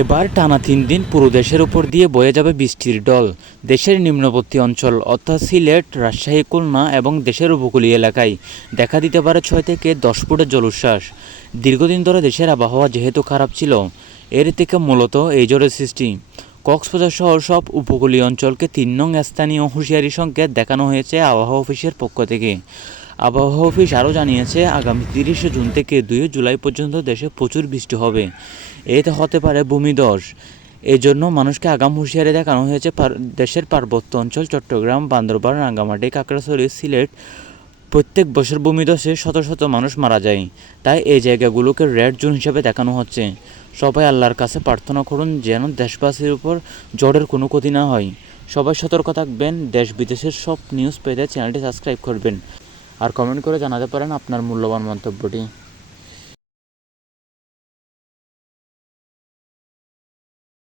এবার টানা ৩ দিন পুরো দেশের উপর দিয়ে বয়ে যাবে বৃষ্টির ঢল। দেশের নিম্নবর্তী অঞ্চল অর্থাৎ সিলেট, রাজশাহী, খুলনা এবং দেশের উপকূলীয় এলাকায় দেখা দিতে পারে ৬ থেকে ১০ ফুটের জলোচ্ছ্বাস। দীর্ঘদিন ধরে দেশের আবহাওয়া যেহেতু খারাপ ছিল, এর থেকে মূলত এই ঝড়ের সৃষ্টি। কক্সবাজার সহ সব উপকূলীয় অঞ্চলকে ৩ নং স্থানীয় হুঁশিয়ারি সংকেত দেখানো হয়েছে আবহাওয়া অফিসের পক্ষ থেকে। আবহাওয়া অফিস আরও জানিয়েছে, আগামী ৩০ জুন থেকে ২ জুলাই পর্যন্ত দেশে প্রচুর বৃষ্টি হবে। এতে হতে পারে ভূমিধস। এজন্য মানুষকে আগাম হুঁশিয়ারি দেখানো হয়েছে। দেশের পার্বত্য অঞ্চল চট্টগ্রাম, বান্দরবান, রাঙ্গামাটি, খাগড়াছড়ি, সিলেট প্রত্যেক বছর ভূমিধসে শত শত মানুষ মারা যায়। তাই এই জায়গাগুলোকে রেড জোন হিসেবে দেখানো হচ্ছে। সবাই আল্লাহর কাছে প্রার্থনা করুন যেন দেশবাসীর উপর ঝড়ের কোনো ক্ষতি না হয়। সবাই সতর্ক থাকবেন। দেশ বিদেশের সব নিউজ পেতে চ্যানেলটি সাবস্ক্রাইব করবেন আর কমেন্ট করে জানাতে পারেন আপনার মূল্যবান মন্তব্যটি।